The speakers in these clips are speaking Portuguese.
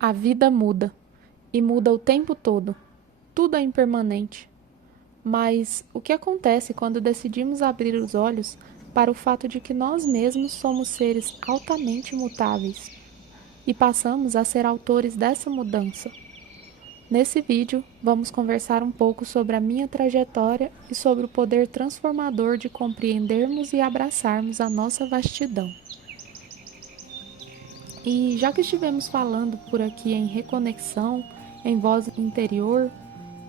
A vida muda, e muda o tempo todo. Tudo é impermanente. Mas o que acontece quando decidimos abrir os olhos para o fato de que nós mesmos somos seres altamente mutáveis e passamos a ser autores dessa mudança? Nesse vídeo, vamos conversar um pouco sobre a minha trajetória e sobre o poder transformador de compreendermos e abraçarmos a nossa vastidão. E já que estivemos falando por aqui em reconexão, em voz interior,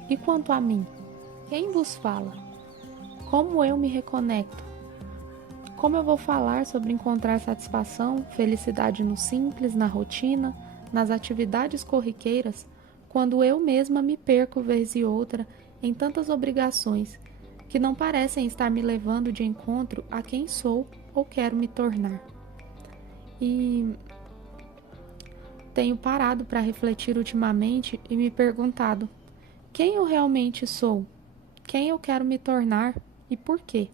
e quanto a mim? Quem vos fala? Como eu me reconecto? Como eu vou falar sobre encontrar satisfação, felicidade no simples, na rotina, nas atividades corriqueiras, quando eu mesma me perco vez e outra em tantas obrigações que não parecem estar me levando de encontro a quem sou ou quero me tornar? E tenho parado para refletir ultimamente e me perguntado: quem eu realmente sou? Quem eu quero me tornar e por quê?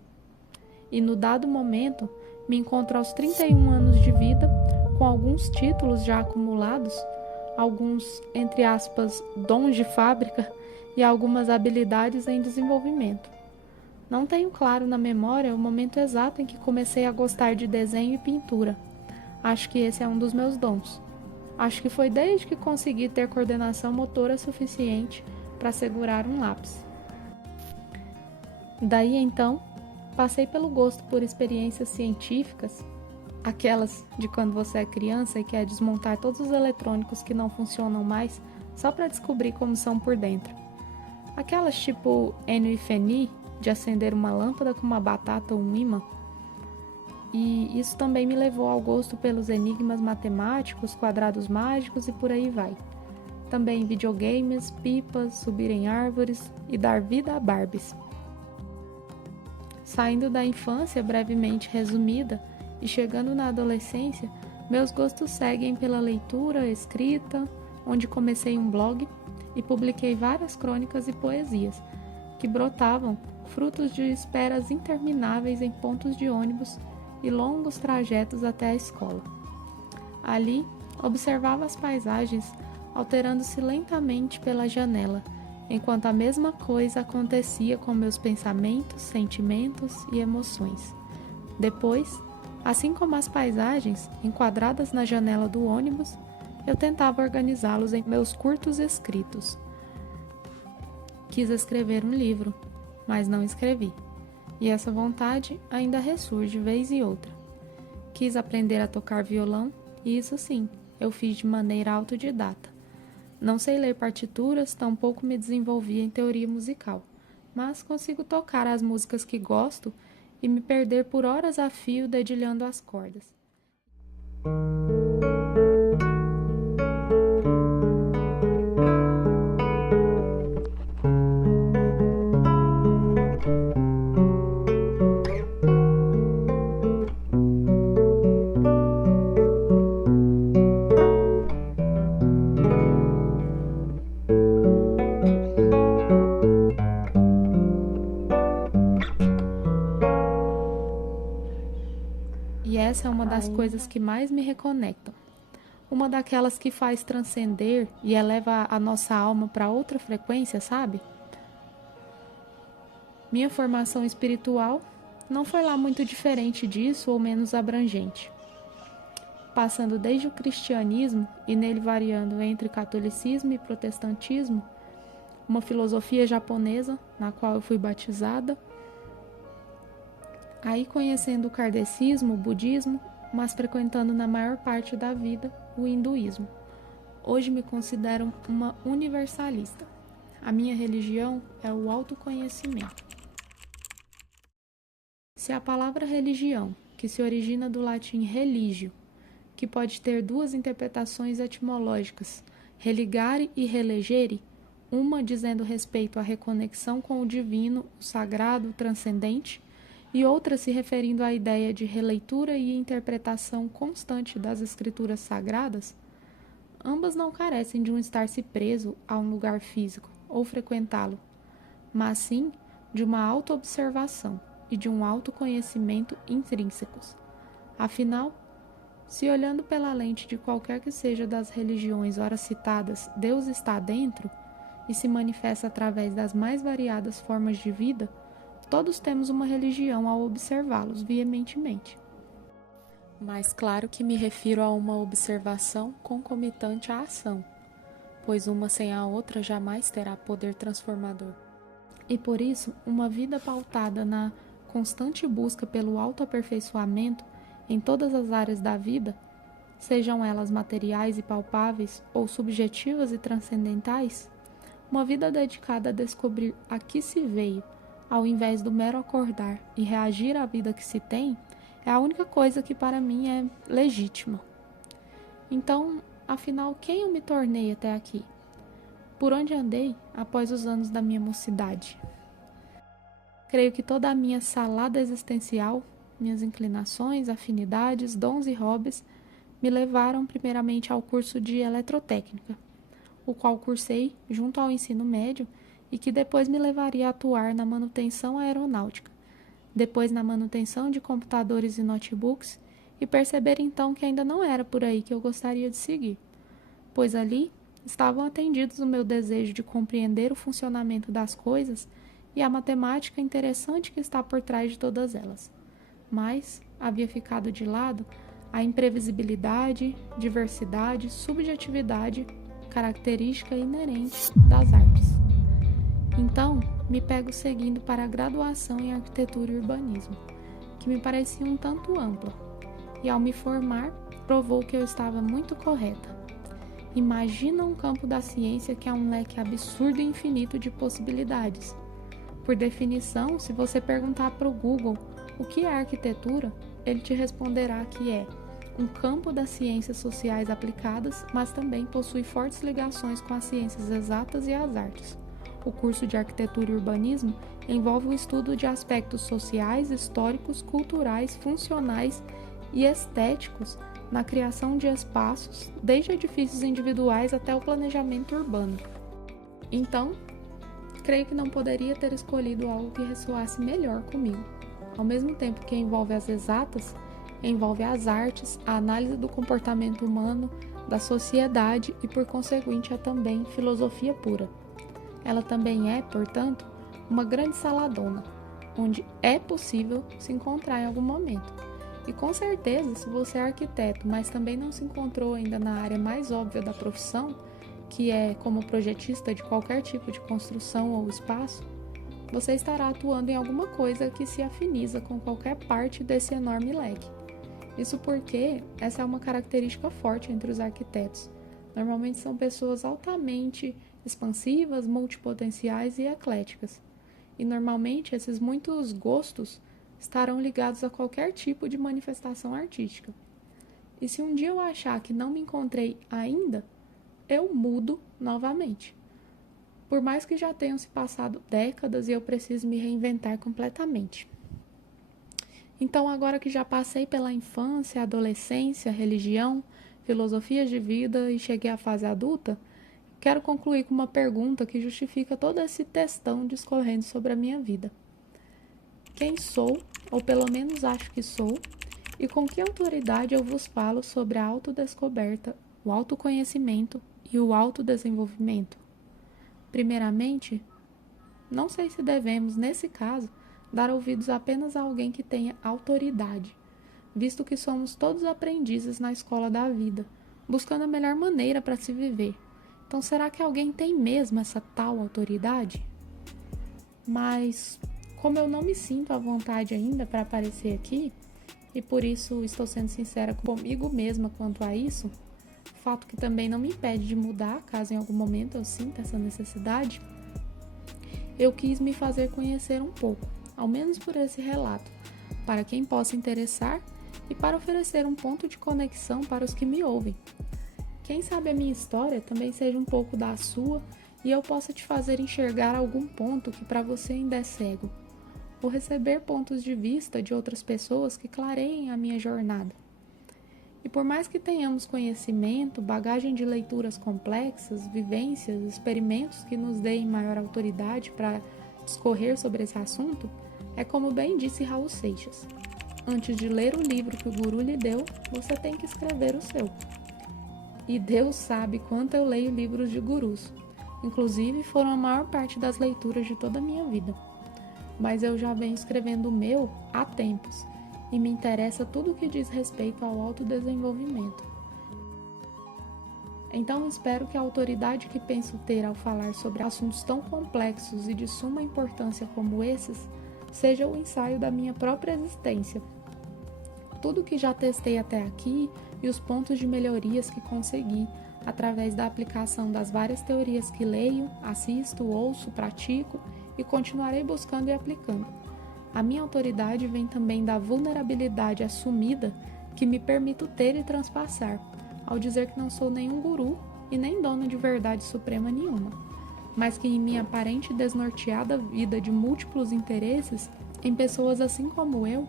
E no dado momento, me encontro aos 31 anos de vida, com alguns títulos já acumulados, alguns, entre aspas, dons de fábrica e algumas habilidades em desenvolvimento. Não tenho claro na memória o momento exato em que comecei a gostar de desenho e pintura. Acho que esse é um dos meus dons. Acho que foi desde que consegui ter coordenação motora suficiente para segurar um lápis. Daí então, passei pelo gosto por experiências científicas, aquelas de quando você é criança e quer desmontar todos os eletrônicos que não funcionam mais só para descobrir como são por dentro. Aquelas tipo Enio e Feni, de acender uma lâmpada com uma batata ou um ímã. E isso também me levou ao gosto pelos enigmas matemáticos, quadrados mágicos e por aí vai. Também videogames, pipas, subir em árvores e dar vida a Barbies. Saindo da infância brevemente resumida e chegando na adolescência, meus gostos seguem pela leitura, escrita, onde comecei um blog e publiquei várias crônicas e poesias, que brotavam frutos de esperas intermináveis em pontos de ônibus e longos trajetos até a escola. Ali, observava as paisagens alterando-se lentamente pela janela, enquanto a mesma coisa acontecia com meus pensamentos, sentimentos e emoções. Depois, assim como as paisagens enquadradas na janela do ônibus, eu tentava organizá-los em meus curtos escritos. Quis escrever um livro, mas não escrevi, e essa vontade ainda ressurge vez e outra. Quis aprender a tocar violão, e isso sim, eu fiz de maneira autodidata. Não sei ler partituras, tampouco me desenvolvi em teoria musical, mas consigo tocar as músicas que gosto e me perder por horas a fio dedilhando as cordas. E essa é uma das coisas que mais me reconectam. Uma daquelas que faz transcender e eleva a nossa alma para outra frequência, sabe? Minha formação espiritual não foi lá muito diferente disso ou menos abrangente. Passando desde o cristianismo e nele variando entre catolicismo e protestantismo, uma filosofia japonesa na qual eu fui batizada, aí conhecendo o kardecismo, o budismo, mas frequentando na maior parte da vida o hinduísmo. Hoje me considero uma universalista. A minha religião é o autoconhecimento. Se a palavra religião, que se origina do latim religio, que pode ter duas interpretações etimológicas, religare e relegere, uma dizendo respeito à reconexão com o divino, o sagrado, o transcendente, e outra se referindo à ideia de releitura e interpretação constante das escrituras sagradas, ambas não carecem de um estar-se preso a um lugar físico ou frequentá-lo, mas sim de uma autoobservação e de um autoconhecimento intrínsecos. Afinal, Se olhando pela lente de qualquer que seja das religiões ora citadas, Deus está dentro e se manifesta através das mais variadas formas de vida, todos temos uma religião ao observá-los veementemente. Mas claro que me refiro a uma observação concomitante à ação, pois uma sem a outra jamais terá poder transformador. E por isso, uma vida pautada na constante busca pelo autoaperfeiçoamento em todas as áreas da vida, sejam elas materiais e palpáveis ou subjetivas e transcendentais, uma vida dedicada a descobrir a que se veio, ao invés do mero acordar e reagir à vida que se tem, é a única coisa que para mim é legítima. Então, afinal, quem eu me tornei até aqui? Por onde andei após os anos da minha mocidade? Creio que toda a minha salada existencial, minhas inclinações, afinidades, dons e hobbies, me levaram primeiramente ao curso de eletrotécnica, o qual cursei junto ao ensino médio e que depois me levaria a atuar na manutenção aeronáutica, depois na manutenção de computadores e notebooks, e perceber então que ainda não era por aí que eu gostaria de seguir, pois ali estavam atendidos o meu desejo de compreender o funcionamento das coisas e a matemática interessante que está por trás de todas elas. Mas havia ficado de lado a imprevisibilidade, diversidade, subjetividade, característica inerente das artes. Então, me pego seguindo para a graduação em arquitetura e urbanismo, que me parecia um tanto ampla, e ao me formar, provou que eu estava muito correta. Imagina um campo da ciência que é um leque absurdo e infinito de possibilidades. Por definição, se você perguntar para o Google o que é arquitetura, ele te responderá que é um campo das ciências sociais aplicadas, mas também possui fortes ligações com as ciências exatas e as artes. O curso de arquitetura e urbanismo envolve o estudo de aspectos sociais, históricos, culturais, funcionais e estéticos na criação de espaços, desde edifícios individuais até o planejamento urbano. Então, creio que não poderia ter escolhido algo que ressoasse melhor comigo. Ao mesmo tempo que envolve as exatas, envolve as artes, a análise do comportamento humano, da sociedade e, por conseguinte, é também filosofia pura. Ela também é, portanto, uma grande saladona, onde é possível se encontrar em algum momento. E com certeza, se você é arquiteto, mas também não se encontrou ainda na área mais óbvia da profissão, que é como projetista de qualquer tipo de construção ou espaço, você estará atuando em alguma coisa que se afiniza com qualquer parte desse enorme leque. Isso porque essa é uma característica forte entre os arquitetos. Normalmente são pessoas altamente expansivas, multipotenciais e ecléticas. E normalmente esses muitos gostos estarão ligados a qualquer tipo de manifestação artística. E se um dia eu achar que não me encontrei ainda, eu mudo novamente. Por mais que já tenham se passado décadas e eu preciso me reinventar completamente. Então, agora que já passei pela infância, adolescência, religião, filosofias de vida e cheguei à fase adulta, quero concluir com uma pergunta que justifica todo esse textão discorrendo sobre a minha vida. Quem sou, ou pelo menos acho que sou, e com que autoridade eu vos falo sobre a autodescoberta, o autoconhecimento e o autodesenvolvimento? Primeiramente, não sei se devemos, nesse caso, dar ouvidos apenas a alguém que tenha autoridade, visto que somos todos aprendizes na escola da vida, buscando a melhor maneira para se viver. Então, será que alguém tem mesmo essa tal autoridade? Mas, como eu não me sinto à vontade ainda para aparecer aqui, e por isso estou sendo sincera comigo mesma quanto a isso, fato que também não me impede de mudar, caso em algum momento eu sinta essa necessidade, eu quis me fazer conhecer um pouco, ao menos por esse relato, para quem possa interessar e para oferecer um ponto de conexão para os que me ouvem. Quem sabe a minha história também seja um pouco da sua e eu possa te fazer enxergar algum ponto que para você ainda é cego, ou receber pontos de vista de outras pessoas que clareiem a minha jornada. E por mais que tenhamos conhecimento, bagagem de leituras complexas, vivências, experimentos que nos deem maior autoridade para discorrer sobre esse assunto, é como bem disse Raul Seixas: Antes de ler o livro que o guru lhe deu, você tem que escrever o seu. E Deus sabe quanto eu leio livros de gurus. Inclusive, foram a maior parte das leituras de toda a minha vida. Mas eu já venho escrevendo o meu há tempos, e me interessa tudo o que diz respeito ao autodesenvolvimento. Então espero que a autoridade que penso ter ao falar sobre assuntos tão complexos e de suma importância como esses, seja o ensaio da minha própria existência. Tudo que já testei até aqui e os pontos de melhorias que consegui através da aplicação das várias teorias que leio, assisto, ouço, pratico e continuarei buscando e aplicando. A minha autoridade vem também da vulnerabilidade assumida que me permito ter e transpassar, ao dizer que não sou nenhum guru e nem dono de verdade suprema nenhuma, mas que em minha aparente e desnorteada vida de múltiplos interesses, em pessoas assim como eu,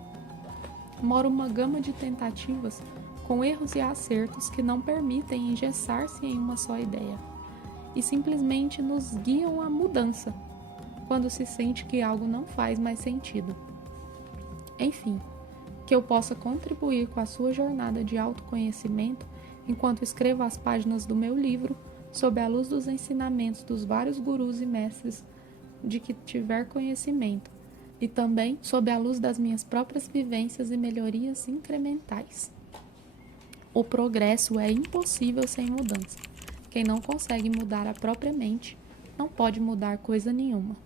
mora uma gama de tentativas com erros e acertos que não permitem engessar-se em uma só ideia e simplesmente nos guiam à mudança quando se sente que algo não faz mais sentido. Enfim, que eu possa contribuir com a sua jornada de autoconhecimento enquanto escrevo as páginas do meu livro sob a luz dos ensinamentos dos vários gurus e mestres de que tiver conhecimento, e também sob a luz das minhas próprias vivências e melhorias incrementais. O progresso é impossível sem mudança. Quem não consegue mudar a própria mente não pode mudar coisa nenhuma.